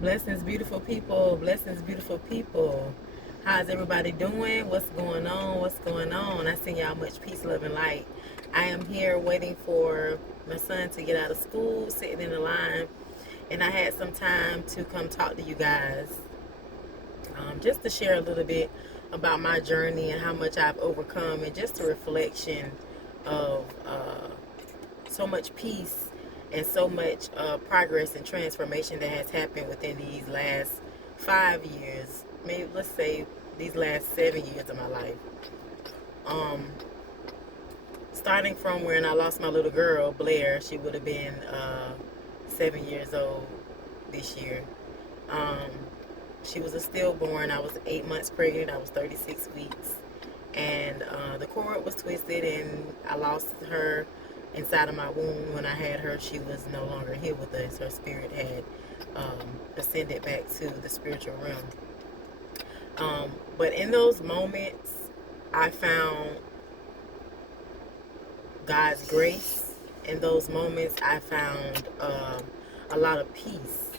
Blessings, beautiful people. Blessings, beautiful people. How's everybody doing? What's going on? What's going on? I send y'all much peace, love, and light. I am here waiting for my son to get out of school, sitting in the line, and I had some time to come talk to you guys, just to share a little bit about my journey and how much I've overcome, and just a reflection of so much peace and so much progress and transformation that has happened within these last 5 years, maybe let's say these last 7 years of my life. Um, Starting from when I lost my little girl, Blair, she would have been 7 years old this year. Um, she was a stillborn. I was 8 months pregnant. I was 36 weeks. And the cord was twisted, and I lost her inside of my womb. When I had her, she was no longer here with us. Her spirit had ascended back to the spiritual realm. But in those moments, I found God's grace. In those moments, I found a lot of peace.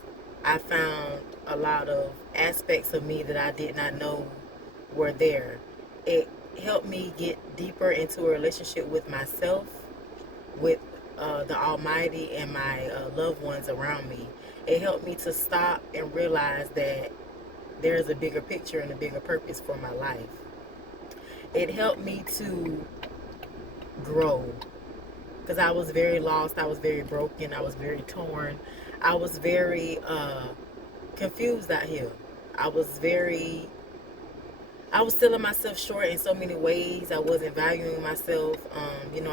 I found a lot of aspects of me that I did not know were there. It helped me get deeper into a relationship with myself, with the Almighty, and my loved ones around me. It helped me to stop and realize that there is a bigger picture and a bigger purpose for my life. It helped me to grow, because I was very lost. I was very broken. I was very torn. I was very confused out here. I was very I was selling myself short in so many ways. I wasn't valuing myself.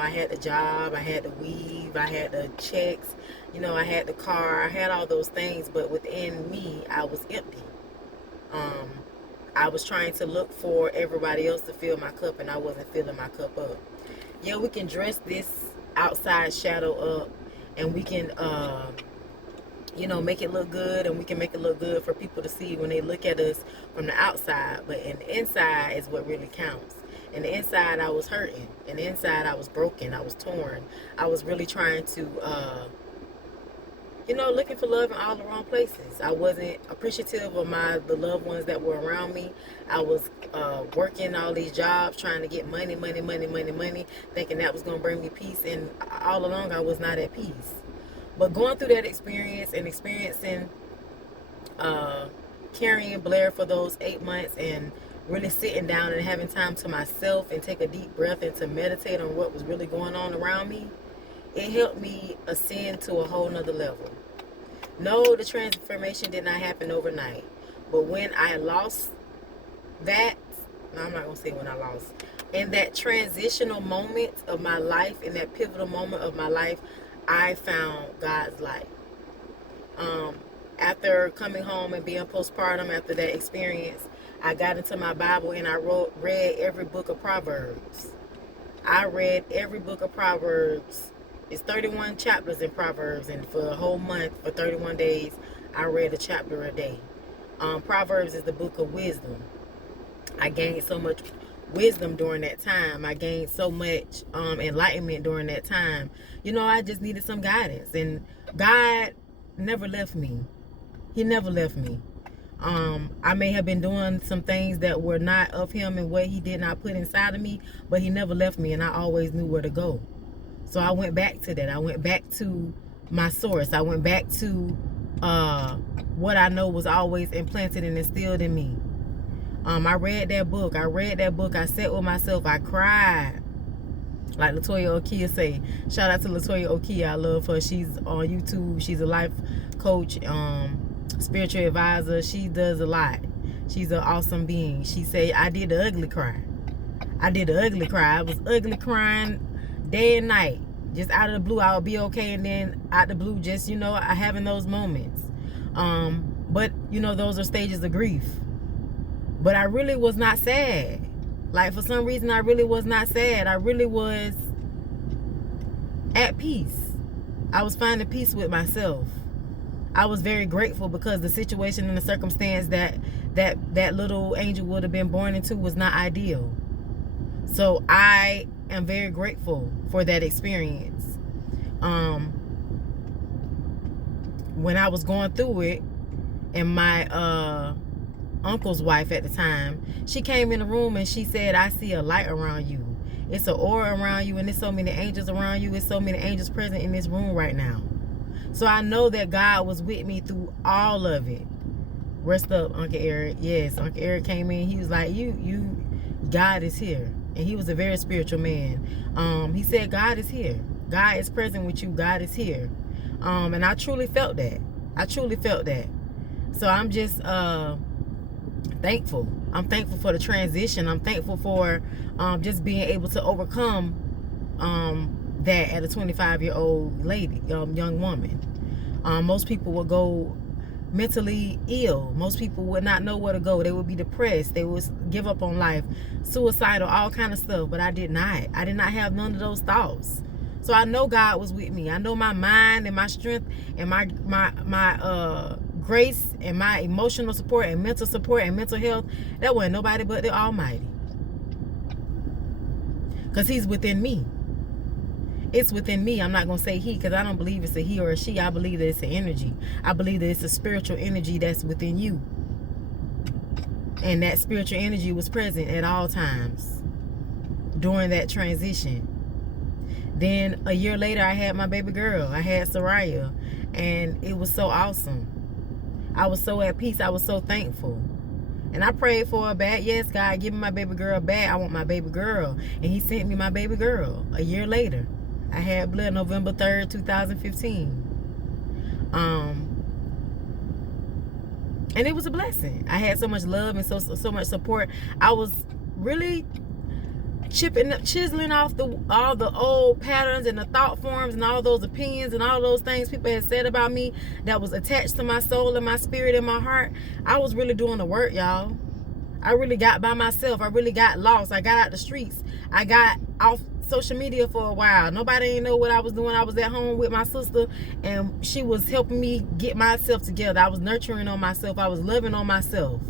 I had the job, I had the weave, I had the checks, I had the car, I had all those things, but within me, I was empty. Um, I was trying to look for everybody else to fill my cup, and I wasn't filling my cup up. Yeah, we can dress this outside shadow up, and we can make it look good, and we can make it look good for people to see when they look at us from the outside. But in the inside is what really counts. In the inside, I was hurting. In the inside, I was broken. I was torn. I was really trying to, looking for love in all the wrong places. I wasn't appreciative of the loved ones that were around me. I was working all these jobs, trying to get money, money, money, money, money, thinking that was going to bring me peace. And all along, I was not at peace. But going through that experience and experiencing carrying Blair for those 8 months, and really sitting down and having time to myself and take a deep breath and to meditate on what was really going on around me, it helped me ascend to a whole nother level. No, the transformation did not happen overnight. But when I lost that, no, I'm not going to say when I lost. In that transitional moment of my life, in that pivotal moment of my life, I found God's light. After coming home and being postpartum, after that experience, I got into my Bible and I read every book of Proverbs. I read every book of Proverbs. It's 31 chapters in Proverbs, and for a whole month, for 31 days, I read a chapter a day. Proverbs is the book of wisdom. I gained so much wisdom during that time. I gained so much enlightenment during that time. I just needed some guidance, and God never left me. He never left me. I may have been doing some things that were not of him and what he did not put inside of me, but he never left me, and I always knew where to go. So I went back to that. I went back to my source. I went back to what I know was always implanted and instilled in me. I read that book. I sat with myself. I cried. Like Latoya Okia say. Shout out to Latoya Okia. I love her. She's on YouTube. She's a life coach, spiritual advisor. She does a lot. She's an awesome being. She say, I did the ugly cry. I was ugly crying day and night. Just out of the blue, I would be okay, and then out the blue, just, I having those moments. But, those are stages of grief. But I really was not sad. Like, for some reason, I really was not sad. I really was at peace. I was finding peace with myself. I was very grateful, because the situation and the circumstance that little angel would have been born into was not ideal. So I am very grateful for that experience. When I was going through it, and my uncle's wife at the time, she came in the room and she said, I see a light around you. It's an aura around you, and there's so many angels around you. There's so many angels present in this room right now. So I know that God was with me through all of it. Rest up, Uncle Eric. Yes, Uncle Eric came in. He was like, God is here. And he was a very spiritual man. He said, God is here. God is present with you. God is here. And I truly felt that. I truly felt that. So I'm just thankful. I'm thankful for the transition. I'm thankful for just being able to overcome that at a 25-year-old lady, young woman. Most people would go mentally ill. Most people would not know where to go. They would be depressed. They would give up on life, suicidal, all kind of stuff. But I did not. I did not have none of those thoughts. So I know God was with me. I know my mind and my strength and my grace and my emotional support and mental health, that wasn't nobody but the Almighty. Because He's within me. It's within me. I'm not going to say He, because I don't believe it's a he or a she. I believe that it's an energy. I believe that it's a spiritual energy that's within you. And that spiritual energy was present at all times during that transition. Then a year later, I had my baby girl. I had Soraya. And it was so awesome. I was so at peace. I was so thankful. And I prayed for her back. Yes, God, give me my baby girl back. I want my baby girl. And He sent me my baby girl a year later. I had blood November 3rd, 2015. And it was a blessing. I had so much love and so much support. I was really chiseling off all the old patterns and the thought forms and all those opinions and all those things people had said about me that was attached to my soul and my spirit and my heart. I was really doing the work, y'all. I really got by myself. I really got lost. I got out the streets. I got off social media for a while. Nobody ain't know what I was doing. I was at home with my sister, and she was helping me get myself together. I was nurturing on myself. I was loving on myself,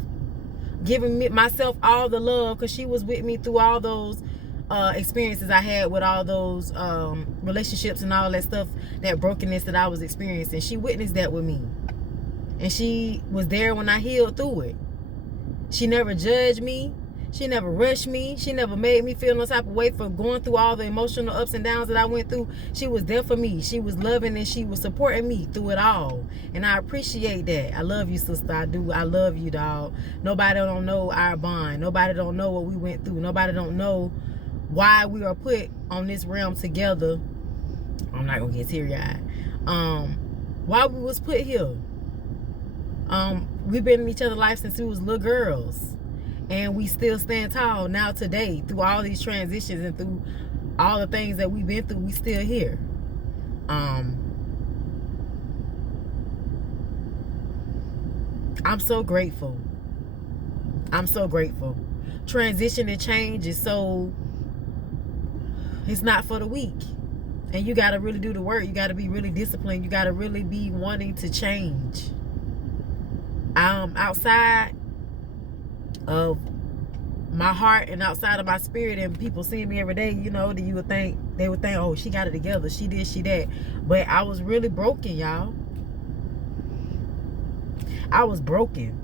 giving myself all the love, because she was with me through all those experiences I had with all those relationships and all that stuff, that brokenness that I was experiencing. She witnessed that with me, and she was there when I healed through it. She never judged me. She never rushed me. She never made me feel no type of way for going through all the emotional ups and downs that I went through. She was there for me. She was loving and she was supporting me through it all. And I appreciate that. I love you, sister. I do. I love you, dog. Nobody don't know our bond. Nobody don't know what we went through. Nobody don't know why we are put on this realm together. I'm not going to get teary-eyed. Why we was put here. We've been in each other's life since we was little girls. And we still stand tall now today through all these transitions and through all the things that we've been through. We still here. I'm so grateful. I'm so grateful. Transition and change is it's not for the weak. And you got to really do the work. You got to be really disciplined. You got to really be wanting to change. Outside of my heart and outside of my spirit, and people seeing me every day, you know, they would think, oh, she got it together, she did, she that. But I was really broken, y'all. I was broken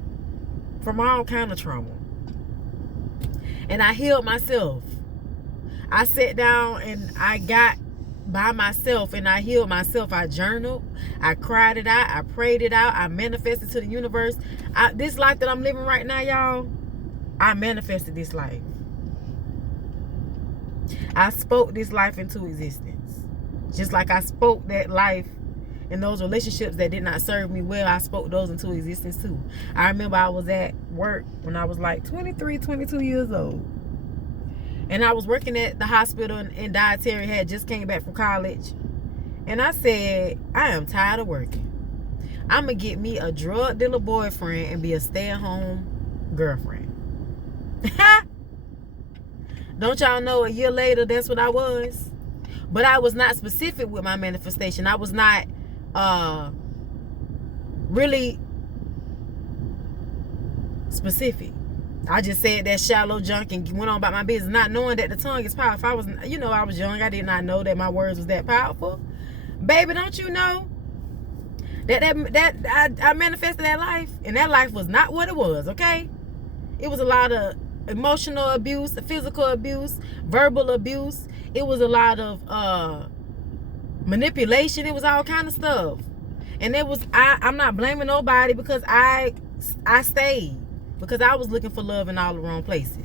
from all kind of trauma, and I healed myself. I sat down and I got by myself and I healed myself. I journaled, I cried it out, I prayed it out, I manifested to the universe. This life that I'm living right now, y'all, I manifested this life. I spoke this life into existence. Just like I spoke that life in those relationships that did not serve me well, I spoke those into existence too. I remember I was at work when I was like 23, 22 years old. And I was working at the hospital, and dietary had just came back from college. And I said, I am tired of working. I'm going to get me a drug dealer boyfriend and be a stay-at-home girlfriend. Don't y'all know, a year later, that's what I was? But I was not specific with my manifestation. I was not really specific. I just said that shallow junk and went on about my business, not knowing that the tongue is powerful. I was young. I did not know that my words was that powerful. Baby, don't you know I manifested that life, and that life was not what it was. Okay, it was a lot of emotional abuse, physical abuse, verbal abuse. It was a lot of manipulation. It was all kind of stuff, and it was I'm not blaming nobody, because I stayed, because I was looking for love in all the wrong places.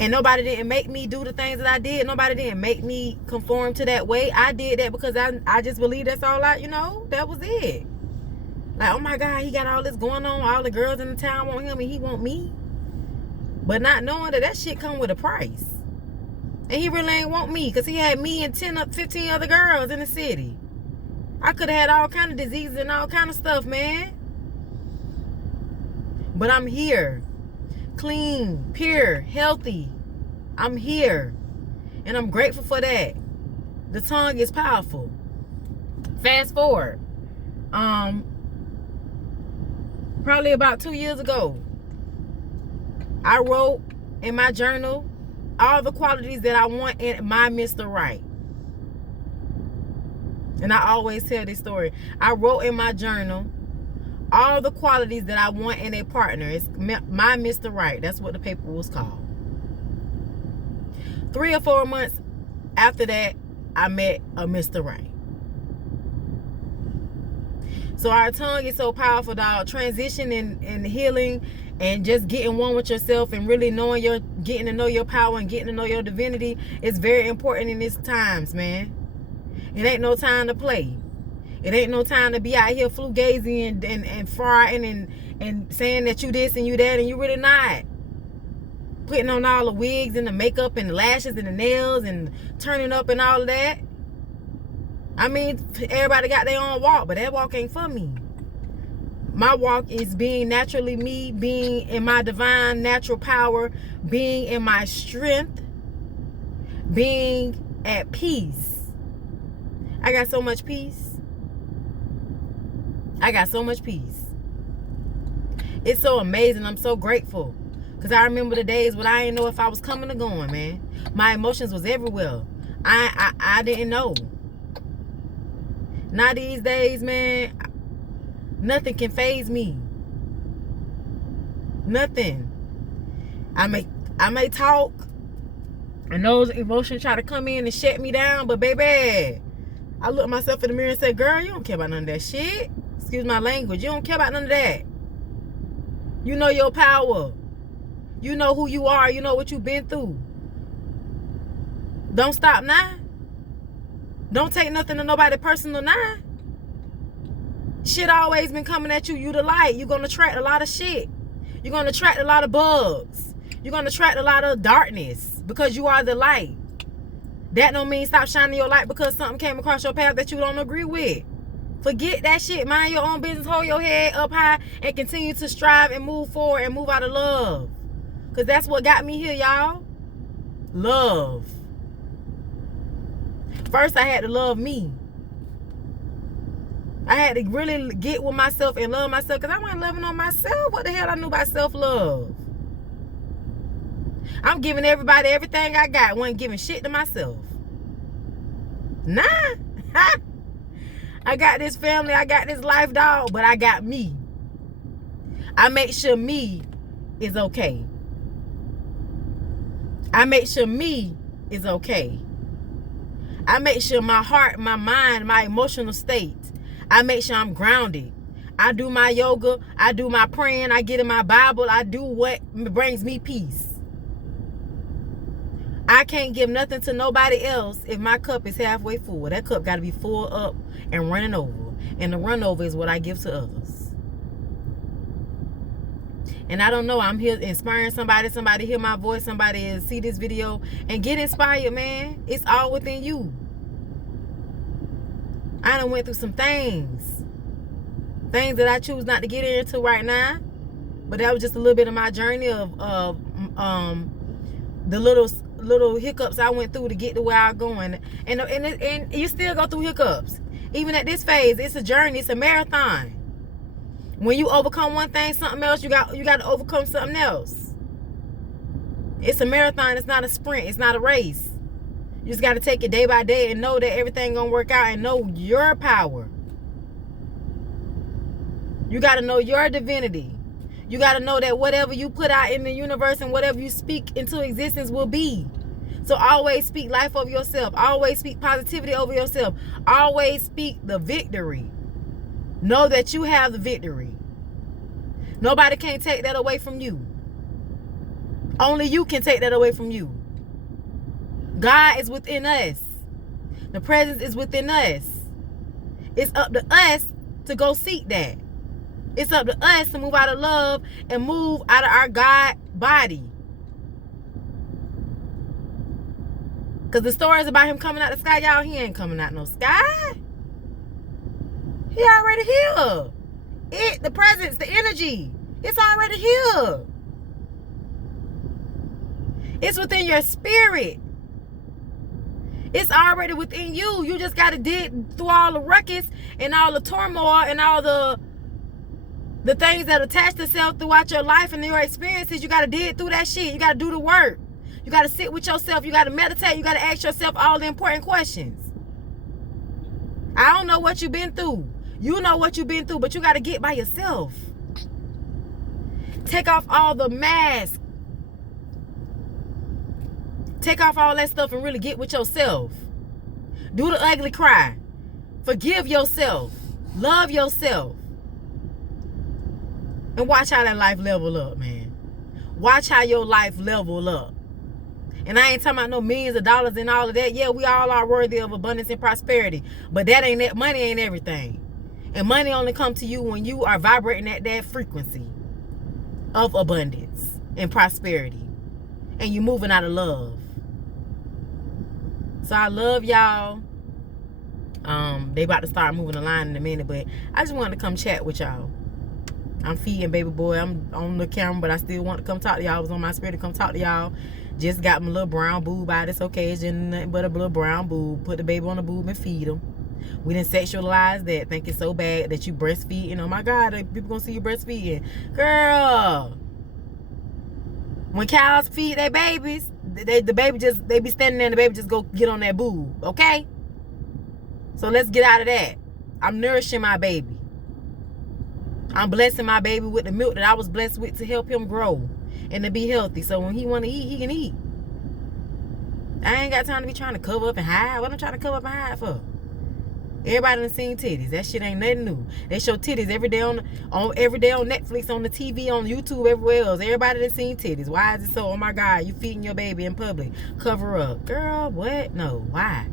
And nobody didn't make me do the things that I did. Nobody didn't make me conform to that way. I did that because I just believe that's all that was it. Like, oh my God, he got all this going on. All the girls in the town want him and he want me. But not knowing that shit come with a price. And he really ain't want me, because he had me and 15 other girls in the city. I could have had all kind of diseases and all kind of stuff, man. But I'm here. Clean, pure, healthy. I'm here, and I'm grateful for that. The tongue is powerful. Fast forward, probably about 2 years ago, I wrote in my journal all the qualities that I want in my Mr. Right. And I always tell this story. I wrote in my journal all the qualities that I want in a partner. It's my Mr. Right. That's what the paper was called. 3 or 4 months after that, I met a Mr. Right. So our tongue is so powerful, dog. Transition and healing and just getting one with yourself and really getting to know your power and getting to know your divinity is very important in these times, man. It ain't no time to play. It ain't no time to be out here flugazing and farting and saying that you this and you that, and you really not. Putting on all the wigs and the makeup and the lashes and the nails and turning up and all of that. I mean, everybody got their own walk, but that walk ain't for me. My walk is being naturally me, being in my divine natural power, being in my strength, being at peace. I got so much peace. I got so much peace. It's so amazing. I'm so grateful. Because I remember the days when I didn't know if I was coming or going, man. My emotions was everywhere. I didn't know. Now these days, man, nothing can faze me. Nothing. I may talk, and those emotions try to come in and shut me down, but baby, I look myself in the mirror and say, girl, you don't care about none of that shit. Excuse my language. You don't care about none of that. You know your power. You know who you are. You know what you've been through. Don't stop now. Don't take nothing to nobody personal now. Shit always been coming at you. You the light. You're going to attract a lot of shit. You're going to attract a lot of bugs. You're going to attract a lot of darkness because you are the light. That don't mean stop shining your light because something came across your path that you don't agree with. Forget that shit. Mind your own business. Hold your head up high and continue to strive and move forward and move out of love. Because that's what got me here, y'all. Love. First, I had to love me. I had to really get with myself and love myself because I wasn't loving on myself. What the hell I knew about self-love? I'm giving everybody everything I got. Wasn't giving shit to myself. Nah. I got this family. I got this life, dog. But I got me. I make sure me is okay. I make sure me is okay. I make sure my heart, my mind, my emotional state, I make sure I'm grounded. I do my yoga. I do my praying. I get in my Bible. I do what brings me peace. I can't give nothing to nobody else if my cup is halfway full. That cup got to be full up and running over. And the run over is what I give to others. And I don't know, I'm here inspiring somebody hear my voice, somebody see this video and get inspired, man. It's all within you. I done went through some things that I choose not to get into right now, but that was just a little bit of my journey of the little hiccups I went through to get to where I'm going. And you still go through hiccups. Even at this phase, it's a journey, it's a marathon. When you overcome one thing, something else, you got to overcome something else. It's a marathon. It's not a sprint. It's not a race. You just got to take it day by day and know that everything gonna work out and know your power. You got to know your divinity. You got to know that whatever you put out in the universe and whatever you speak into existence will be. So always speak life over yourself. Always speak positivity over yourself. Always speak the victory. Know that you have the victory. Nobody can take that away from you. Only you can take that away from you. God is within us. The presence is within us. It's up to us to go seek that. It's up to us to move out of love and move out of our God body. Because the stories about him coming out the sky, y'all, he ain't coming out no sky. He already here. The presence, the energy, it's already here. It's within your spirit. It's already within you. You just got to dig through all the ruckus and all the turmoil and all the things that attach themselves throughout your life and your experiences. You got to dig through that shit. You got to do the work. You got to sit with yourself. You got to meditate. You got to ask yourself all the important questions. I don't know what you've been through. You know what you've been through, but you got to get by yourself. Take off all the masks. Take off all that stuff and really get with yourself. Do the ugly cry. Forgive yourself. Love yourself. And watch how that life level up, man. Watch how your life level up. And I ain't talking about no millions of dollars and all of that. Yeah, we all are worthy of abundance and prosperity. But that ain't it. Money ain't everything. And money only comes to you when you are vibrating at that frequency of abundance and prosperity. And you moving out of love. So I love y'all. They about to start moving the line in a minute, but I just wanted to come chat with y'all. I'm feeding baby boy. I'm on the camera, but I still want to come talk to y'all. I was on my spirit to come talk to y'all. Just got my little brown boob out this occasion, nothing but a little brown boob. Put the baby on the boob and feed him. We didn't sexualize that. Think it's so bad that you breastfeeding. Oh my God, people gonna see you breastfeeding. Girl, when cows feed their babies, the baby just, they be standing there and the baby just go get on that boob, okay? So let's get out of that. I'm nourishing my baby. I'm blessing my baby with the milk that I was blessed with to help him grow and to be healthy. So when he want to eat, he can eat. I ain't got time to be trying to cover up and hide. What I'm trying to cover up and hide for? Everybody done seen titties. That shit ain't nothing new. They show titties every day on Netflix, on the TV, on YouTube, everywhere else. Everybody done seen titties. Why is it so? Oh my God, you feeding your baby in public. Cover up. Girl, what? No. Why?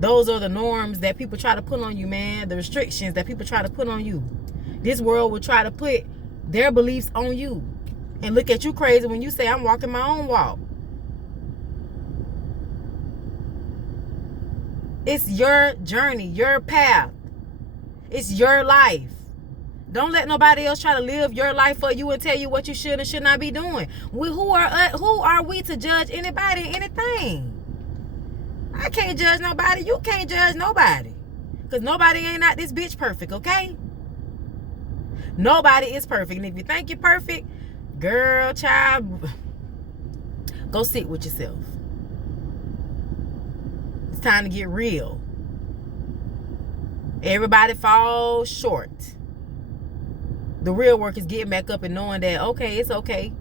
Those are the norms that people try to put on you, man. The restrictions that people try to put on you. This world will try to put their beliefs on you. And look at you crazy when you say, I'm walking my own walk. It's your journey, your path. It's your life. Don't let nobody else try to live your life for you and tell you what you should and should not be doing. Who are we to judge anybody and anything? I can't judge nobody. You can't judge nobody. Because nobody ain't out this bitch perfect, okay? Nobody is perfect. And if you think you're perfect, girl, child, go sit with yourself. It's time to get real. Everybody falls short. The real work is getting back up and knowing that, okay, it's okay.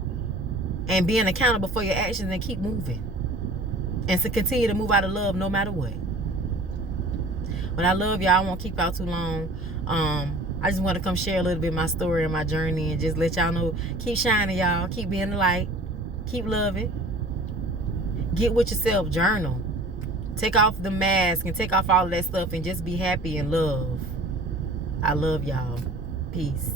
And being accountable for your actions and keep moving. And to continue to move out of love no matter what. But I love y'all. I won't keep y'all too long. I just want to come share a little bit of my story and my journey and just let y'all know. Keep shining, y'all. Keep being the light. Keep loving. Get with yourself. Journal. Take off the mask and take off all of that stuff and just be happy and love. I love y'all. Peace.